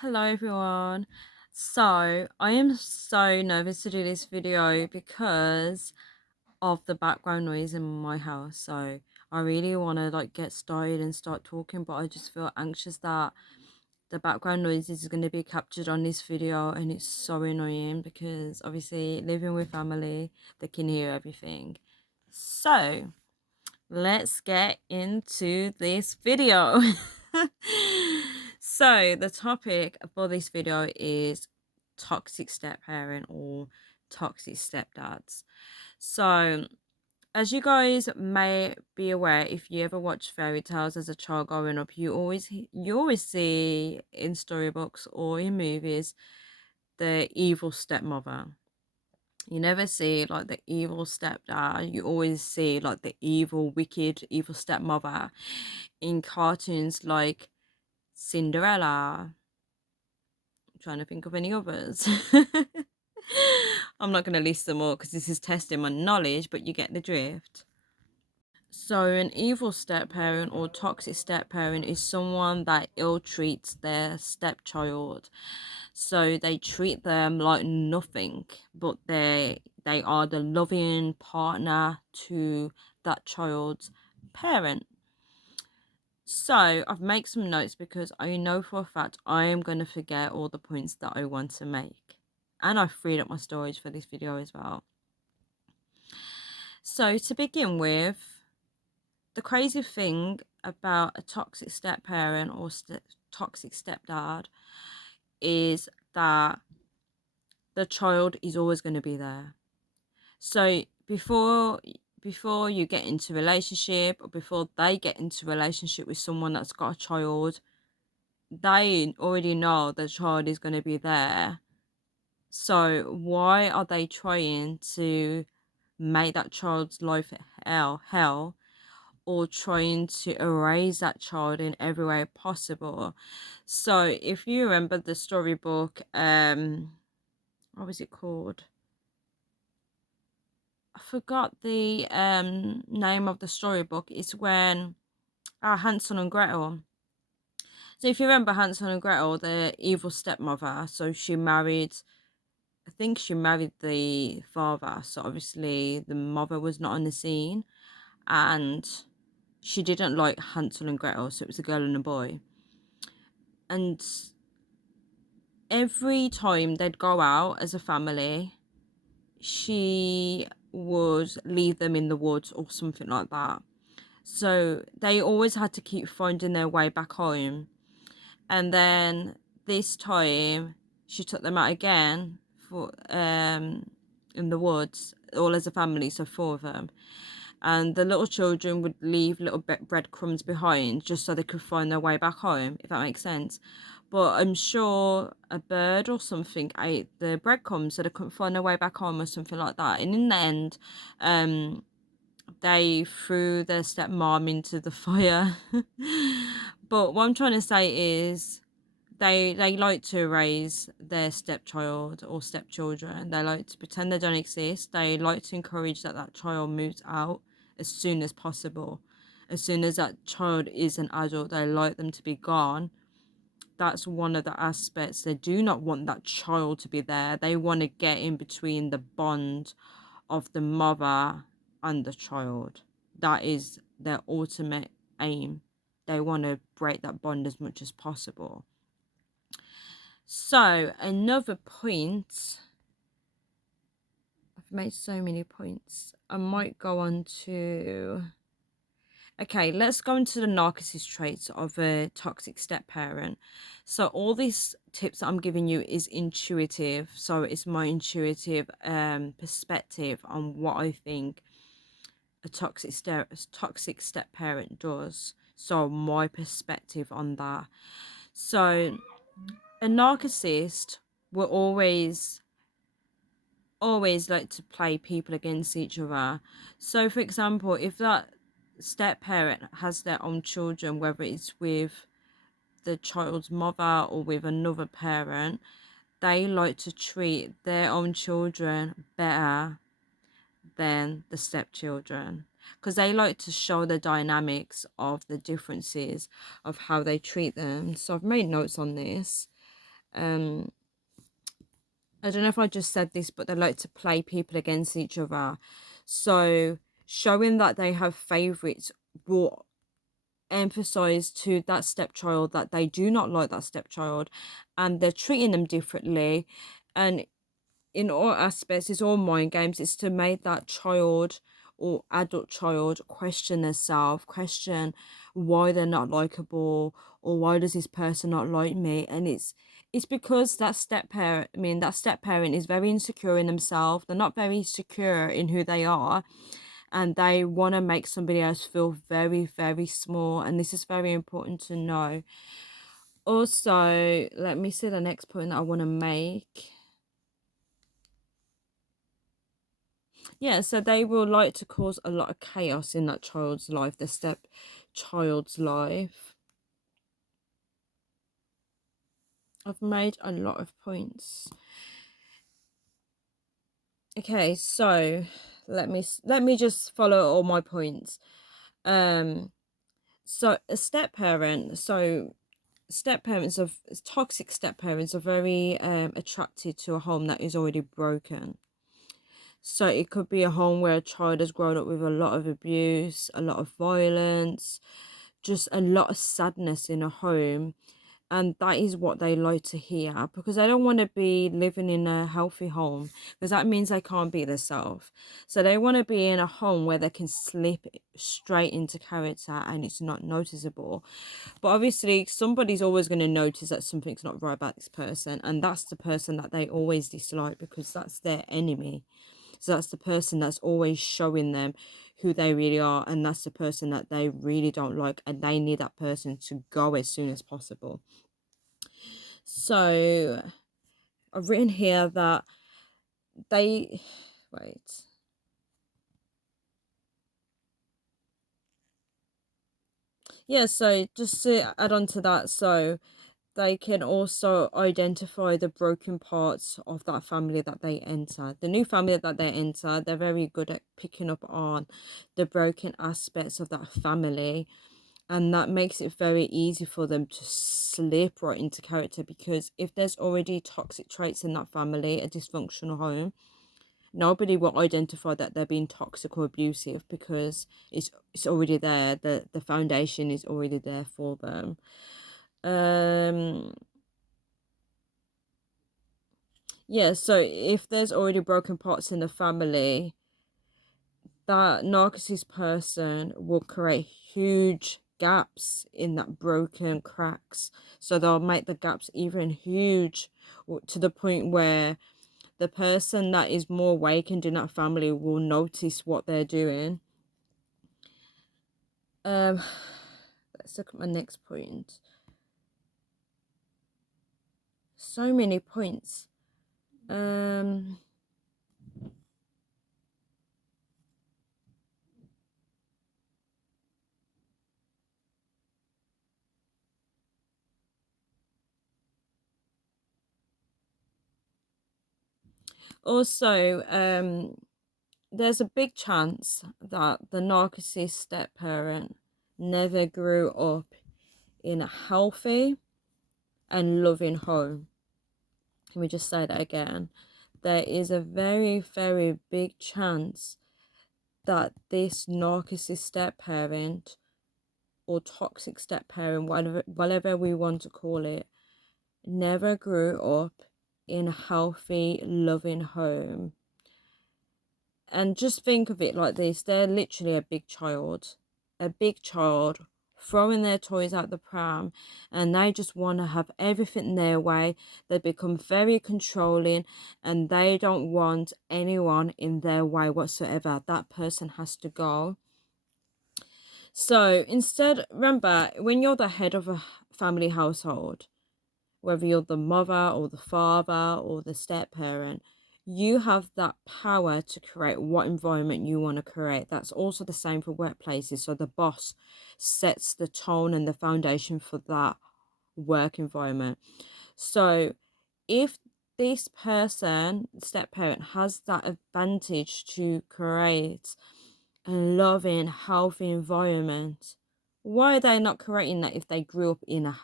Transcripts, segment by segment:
Hello everyone. So I am so nervous to do this video because of the background noise in my house. So I really want to get started and start talking, but I just feel anxious that the background noise is going to be captured on this video, and it's so annoying because obviously living with family, they can hear everything. So let's get into this video. So the topic for this video is toxic step parent or toxic stepdads. So as you guys may be aware, if you ever watch fairy tales as a child growing up, you always see in storybooks or in movies the evil stepmother. You never see the evil stepdad. You always see the evil, wicked, evil stepmother in cartoons like Cinderella. I'm trying to think of any others. I'm not going to list them all because this is testing my knowledge, but you get the drift. So an evil step parent or toxic step parent is someone that ill treats their stepchild. So they treat them like nothing, but they are the loving partner to that child's parent. So I've made some notes because I know for a fact I am going to forget all the points that I want to make. And I've freed up my storage for this video as well. So to begin with, the crazy thing about a toxic step parent or toxic stepdad is that the child is always going to be there. So before you get into a relationship, or before they get into a relationship with someone that's got a child, they already know the child is going to be there. So why are they trying to make that child's life hell, or trying to erase that child in every way possible? So if you remember the storybook, what was it called? I forgot the name of the storybook. It's when Hansel and Gretel. So if you remember Hansel and Gretel, the evil stepmother, so I think she married the father. So obviously the mother was not on the scene, and she didn't like Hansel and Gretel, so it was a girl and a boy. And every time they'd go out as a family, she would leave them in the woods or something like that. So they always had to keep finding their way back home. And then this time she took them out again for in the woods, all as a family, so 4 of them. And the little children would leave little breadcrumbs behind just so they could find their way back home, if that makes sense. But I'm sure a bird or something ate the breadcrumbs, so they couldn't find their way back home or something like that. And in the end, they threw their stepmom into the fire. But what I'm trying to say is they like to raise their stepchild or stepchildren. They like to pretend they don't exist. They like to encourage that child moves out as soon as possible. As soon as that child is an adult, they like them to be gone. That's one of the aspects. They do not want that child to be there. They want to get in between the bond of the mother and the child. That is their ultimate aim. They want to break that bond as much as possible. So another point, I've made so many points. I might go on to, okay, let's go into the narcissist traits of a toxic step parent. So all these tips that I'm giving you is intuitive. So it's my intuitive perspective on what I think a toxic step parent does. So my perspective on that. So a narcissist will always like to play people against each other. So for example, if that step parent has their own children, whether it's with the child's mother or with another parent, they like to treat their own children better than the stepchildren, because they like to show the dynamics of the differences of how they treat them. So I've made notes on this. I don't know if I just said this, but they like to play people against each other. So showing that they have favorites will emphasize to that stepchild that they do not like that stepchild, and they're treating them differently. And in all aspects, it's all mind games. It's to make that child or adult child question themselves, question why they're not likable, or why does this person not like me. And it's because that step parent is very insecure in themselves. They're not very secure in who they are, and they want to make somebody else feel very, very small. And this is very important to know. Also, let me see the next point that I want to make. Yeah, so they will like to cause a lot of chaos in that child's life, the step child's life. I've made a lot of points. Okay, so let me just follow all my points. So a step parent, step parents of toxic step parents are very attracted to a home that is already broken. So it could be a home where a child has grown up with a lot of abuse, a lot of violence, just a lot of sadness in a home. And that is what they like to hear, because they don't want to be living in a healthy home, because that means they can't be themselves. So they want to be in a home where they can slip straight into character and it's not noticeable. But obviously somebody's always going to notice that something's not right about this person, and that's the person that they always dislike, because that's their enemy. So that's the person that's always showing them who they really are, and that's the person that they really don't like, and they need that person to go as soon as possible. So I've written here that they wait. Yeah, so just to add on to that, so they can also identify the broken parts of that family that they enter. The new family that they enter, they're very good at picking up on the broken aspects of that family. And that makes it very easy for them to slip right into character, because if there's already toxic traits in that family, a dysfunctional home, nobody will identify that they're being toxic or abusive, because it's already there. The foundation is already there for them. um yeah, so if there's already broken parts in the family, that narcissist person will create huge gaps in that broken cracks. So they'll make the gaps even huge, to the point where the person that is more awakened in that family will notice what they're doing. Let's look at my next point. So many points. Also, there's a big chance that the narcissist step parent never grew up in a healthy and loving home. Let me just say that again. There is a very, very big chance that this narcissist step parent or toxic step parent, whatever we want to call it, never grew up in a healthy, loving home. And just think of it like this: they're literally a big child throwing their toys out the pram, and they just want to have everything their way. They become very controlling, and they don't want anyone in their way whatsoever. That person has to go. So instead, remember, when you're the head of a family household, whether you're the mother or the father or the step parent, you have that power to create what environment you want to create. That's also the same for workplaces. So the boss sets the tone and the foundation for that work environment. So if this person, step parent, has that advantage to create a loving, healthy environment, why are they not creating that if they grew up in a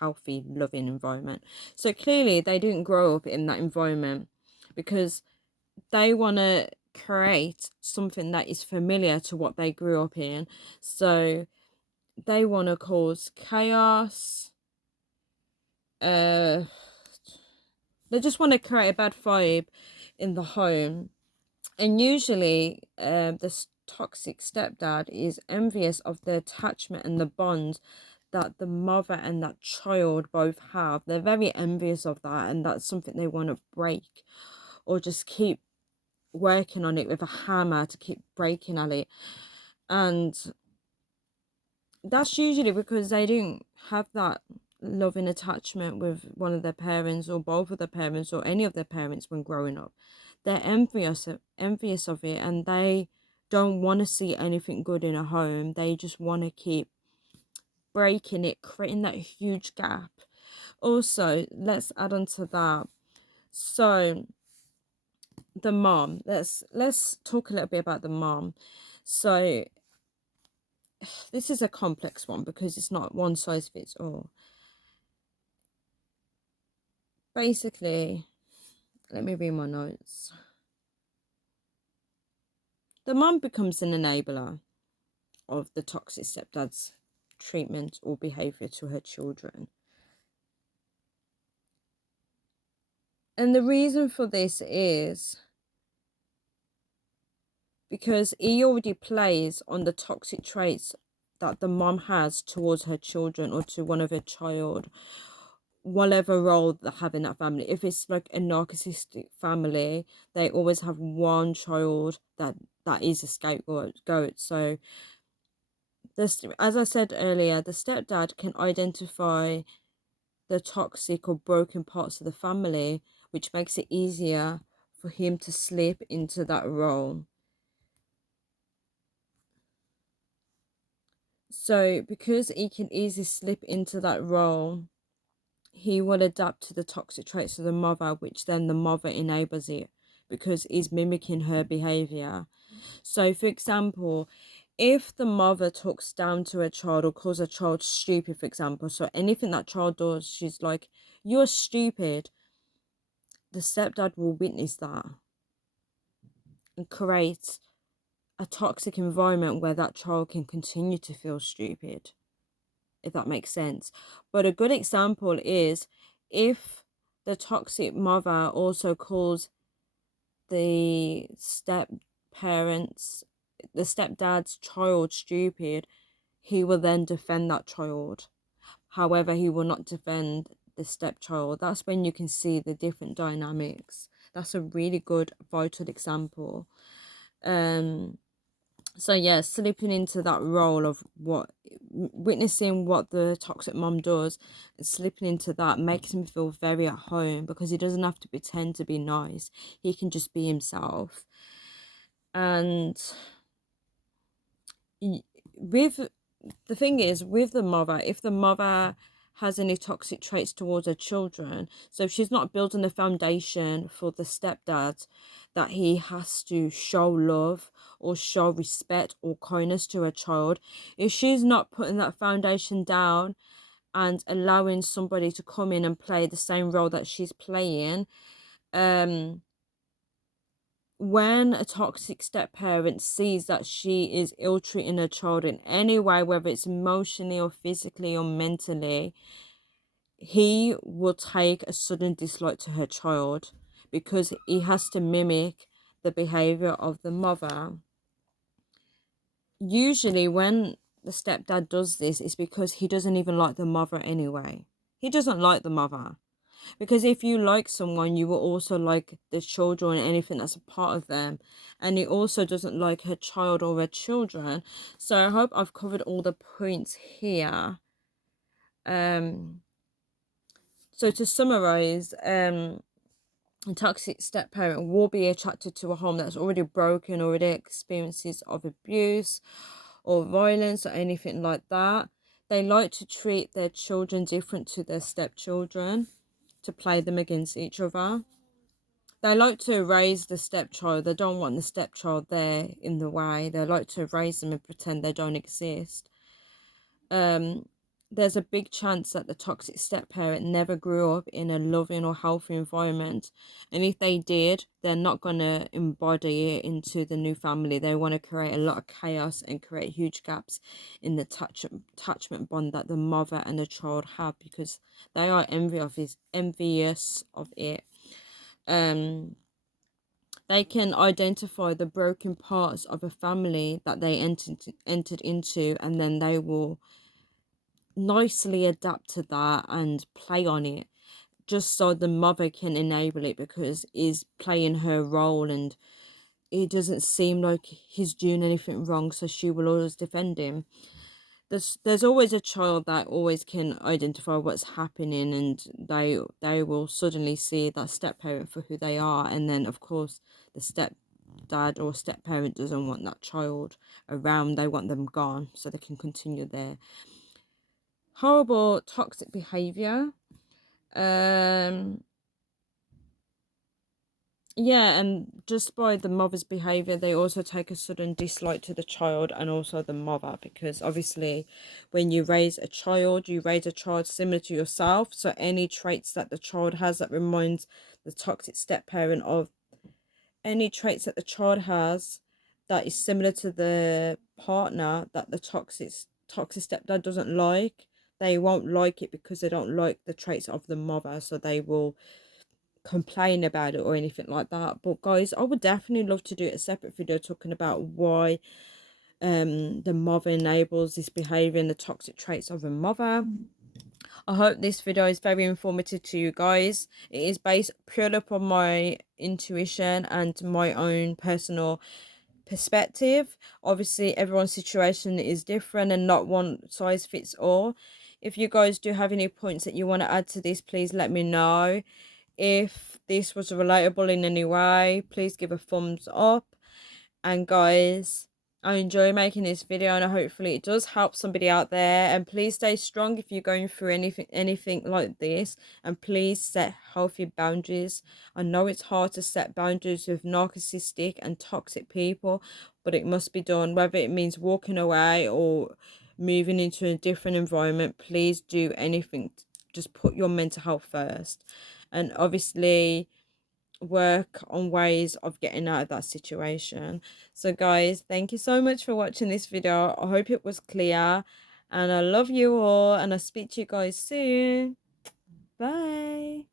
healthy, loving environment. So clearly they didn't grow up in that environment because they want to create something that is familiar to what they grew up in. So they want to cause chaos. They just want to create a bad vibe in the home. And usually, this toxic stepdad is envious of the attachment and the bond that the mother and that child both have. They're very envious of that, and that's something they want to break or just keep working on it with a hammer to keep breaking at it. And that's usually because they don't have that loving attachment with one of their parents or both of their parents or any of their parents when growing up. They're envious of it, and they don't want to see anything good in a home. They just want to keep breaking it, creating that huge gap. Also, let's add on to that. So the mom, let's talk a little bit about the mom. So this is a complex one because it's not one size fits all. Basically, let me read my notes. The mom becomes an enabler of the toxic stepdad's treatment or behavior to her children. And the reason for this is because he already plays on the toxic traits that the mom has towards her children or to one of her child, whatever role they have in that family. If it's like a narcissistic family, they always have one child that is a scapegoat. So this, as I said earlier, the stepdad can identify the toxic or broken parts of the family, which makes it easier for him to slip into that role. So because he can easily slip into that role, he will adapt to the toxic traits of the mother, which then the mother enables it because he's mimicking her behavior. So, for example, if the mother talks down to a child or calls a child stupid, for example, so anything that child does, she's like, "You're stupid," the stepdad will witness that and create a toxic environment where that child can continue to feel stupid, if that makes sense. But a good example is if the toxic mother also calls the stepdad's child stupid, he will then defend that child. However, he will not defend the stepchild. That's when you can see the different dynamics. That's a really good vital example. So yeah, slipping into that role of witnessing what the toxic mom does, and slipping into that makes him feel very at home because he doesn't have to pretend to be nice. He can just be himself. And with the thing is, with the mother, if the mother has any toxic traits towards her children, so if she's not building the foundation for the stepdad that he has to show love or show respect or kindness to her child, if she's not putting that foundation down and allowing somebody to come in and play the same role that she's playing, when a toxic step parent sees that she is ill treating her child in any way, whether it's emotionally or physically or mentally, he will take a sudden dislike to her child because he has to mimic the behavior of the mother. Usually, when the stepdad does this, it's because he doesn't even like the mother anyway. He doesn't like the mother. Because if you like someone, you will also like the children and anything that's a part of them. And he also doesn't like her child or her children. So I hope I've covered all the points here. So to summarize, a toxic step parent will be attracted to a home that's already broken, already experiences of abuse or violence or anything like that. They like to treat their children different to their stepchildren, to play them against each other. They like to erase the stepchild. They don't want the stepchild there in the way. They like to erase them and pretend they don't exist. there's a big chance that the toxic step parent never grew up in a loving or healthy environment. And if they did, they're not going to embody it into the new family. They want to create a lot of chaos and create huge gaps in the attachment bond that the mother and the child have, because they are envious of it. They can identify the broken parts of a family that they entered into, and then they will nicely adapt to that and play on it, just so the mother can enable it, because is playing her role and it doesn't seem like he's doing anything wrong, so she will always defend him. There's always a child that always can identify what's happening, and they will suddenly see that step parent for who they are, and then of course the step dad or step parent doesn't want that child around. They want them gone so they can continue their horrible toxic behavior. Yeah, and just by the mother's behavior, they also take a sudden dislike to the child and also the mother, because obviously when you raise a child, you raise a child similar to yourself. So any traits that the child has that reminds the toxic step parent of any traits that the child has that is similar to the partner that the toxic stepdad doesn't like, they won't like it because they don't like the traits of the mother, so they will complain about it or anything like that. But guys, I would definitely love to do a separate video talking about why the mother enables this behavior and the toxic traits of a mother. I hope this video is very informative to you guys. It is based purely upon my intuition and my own personal perspective. Obviously everyone's situation is different and not one size fits all. If you guys do have any points that you want to add to this, please let me know. If this was relatable in any way, please give a thumbs up. And guys, I enjoy making this video and hopefully it does help somebody out there. And please stay strong if you're going through anything like this, and please set healthy boundaries. I know it's hard to set boundaries with narcissistic and toxic people, but it must be done, whether it means walking away or moving into a different environment. Please do anything, just put your mental health first, and obviously work on ways of getting out of that situation. So guys, thank you so much for watching this video. I hope it was clear, and I love you all, and I'll speak to you guys soon. Bye.